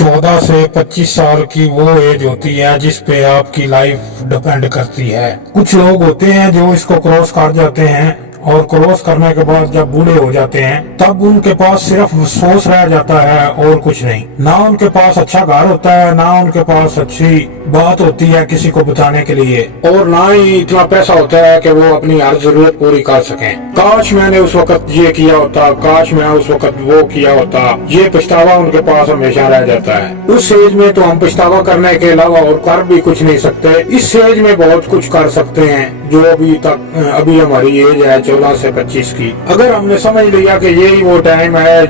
14 से 25 साल की वो एज होती है जिस पे आपकी लाइफ डिपेंड करती है। कुछ लोग होते हैं जो इसको क्रॉस कर जाते हैं और क्रॉस करने के बाद जब बूढ़े हो जाते हैं तब उनके पास सिर्फ सोच रह जाता है और कुछ नहीं। ना उनके पास अच्छा घर होता है, ना उनके पास अच्छी बात होती है किसी को बताने के लिए, और ना ही इतना पैसा होता है कि वो अपनी हर जरूरत पूरी कर सकें। काश मैंने उस वक्त ये किया होता, काश मैं उस वक्त वो किया होता, ये पछतावा उनके पास हमेशा रह जाता है। उस एज में तो हम पछतावा करने के अलावा और कर भी कुछ नहीं सकते। इस एज में बहुत कुछ कर सकते हैं जो अभी हमारी एज है 14 से 25 की। अगर हमने समझ लिया कि यही वो टाइम है,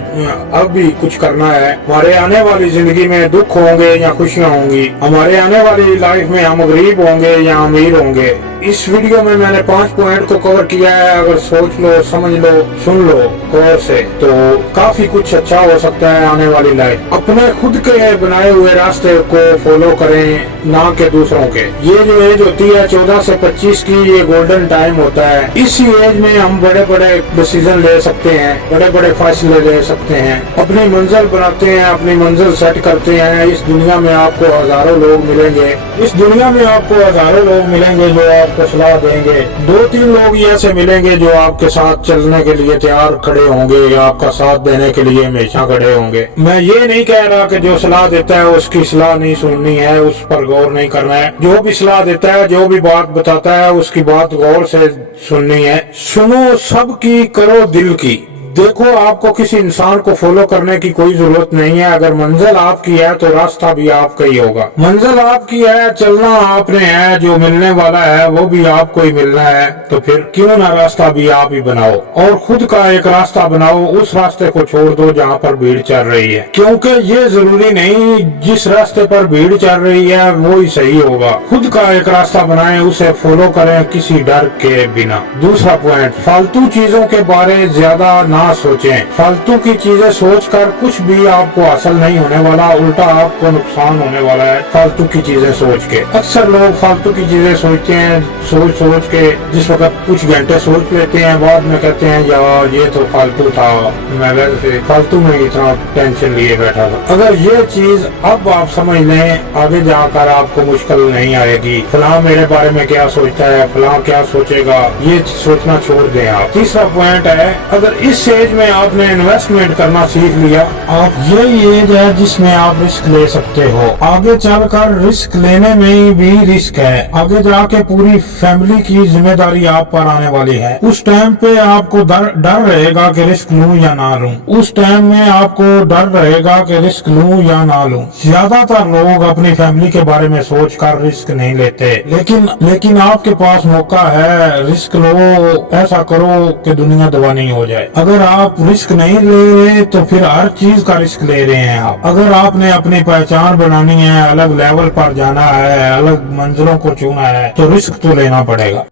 अब भी कुछ करना है। हमारे आने वाली जिंदगी में दुख होंगे या खुशियां होंगी, हमारे आने वाली लाइफ में हम गरीब होंगे या अमीर होंगे। इस वीडियो में मैंने 5 पॉइंट को कवर किया है। अगर सोच लो, समझ लो, सुन लो गौर से तो काफी कुछ अच्छा हो सकता है आने वाली लाइफ। अपने खुद के बनाए हुए रास्ते को फॉलो करें, ना कि दूसरों के। ये जो एज होती है 14 से 25 की, ये गोल्डन टाइम होता है। इसी एज में हम बड़े बड़े डिसीजन ले सकते हैं, बड़े बड़े फैसले ले सकते हैं, अपनी मंजिल बनाते हैं, अपनी मंजिल सेट करते हैं। इस दुनिया में आपको हजारों लोग मिलेंगे, इस दुनिया में आपको हजारों लोग मिलेंगे जो आपको सलाह देंगे। 2-3 लोग ऐसे मिलेंगे जो आपके साथ चलने के लिए तैयार खड़े होंगे, आपका साथ देने के लिए हमेशा खड़े होंगे। मैं ये नहीं कह रहा कि जो सलाह देता है उसकी सलाह नहीं सुननी है, उस पर गौर नहीं करना है। जो भी सलाह देता है, जो भी बात बताता है, उसकी बात गौर से सुननी है। सुनो सबकी, करो दिल की। देखो, आपको किसी इंसान को फॉलो करने की कोई जरूरत नहीं है। अगर मंजिल आपकी है तो रास्ता भी आपका ही होगा। मंजिल आपकी है, चलना आपने है, जो मिलने वाला है वो भी आपको ही मिलना है। तो फिर क्यों ना रास्ता भी आप ही बनाओ और खुद का एक रास्ता बनाओ। उस रास्ते को छोड़ दो जहाँ पर भीड़ चल रही है, क्योंकि ये जरूरी नहीं जिस रास्ते पर भीड़ चल रही है वो ही सही होगा। खुद का एक रास्ता बनाएं, उसे फॉलो करें किसी डर के बिना। दूसरा पॉइंट, फालतू चीजों के बारे ज्यादा ना सोचें। फालतू की चीजें सोचकर कुछ भी आपको हासिल नहीं होने वाला, उल्टा आपको नुकसान होने वाला है फालतू की चीजें सोच के। अक्सर लोग फालतू की चीजें सोचते हैं, सोच के जिस वक्त कुछ घंटे सोच लेते हैं, बाद में कहते हैं यार ये तो फालतू था, मैं वैसे फालतू में इतना टेंशन लिए बैठा था। अगर ये चीज अब आप समझ लें, आगे जाकर आपको मुश्किल नहीं आएगी। फलां मेरे बारे में क्या सोचता है, फलां क्या सोचेगा, ये सोचना छोड़ दें आप। तीसरा पॉइंट है, अगर इस एज में आपने इन्वेस्टमेंट करना सीख लिया, आप यही एज है जिसमें आप रिस्क ले सकते हो। आगे चलकर रिस्क लेने में भी रिस्क है। आगे जाके पूरी फैमिली की जिम्मेदारी आप पर आने वाली है। उस टाइम पे आपको डर रहेगा कि रिस्क लूं या ना लूं। उस टाइम में आपको डर रहेगा कि रिस्क लूं या ना लूं। ज्यादातर लोग अपनी फैमिली के बारे में सोच कर रिस्क नहीं लेते, लेकिन आपके पास मौका है। रिस्क लो, ऐसा करो कि दुनिया दीवानी हो जाए। अगर आप रिस्क नहीं ले रहे तो फिर हर चीज का रिस्क ले रहे हैं आप। अगर आपने अपनी पहचान बनानी है, अलग लेवल पर जाना है, अलग मंजिलों को चुना है, तो रिस्क तो लेना पड़ेगा।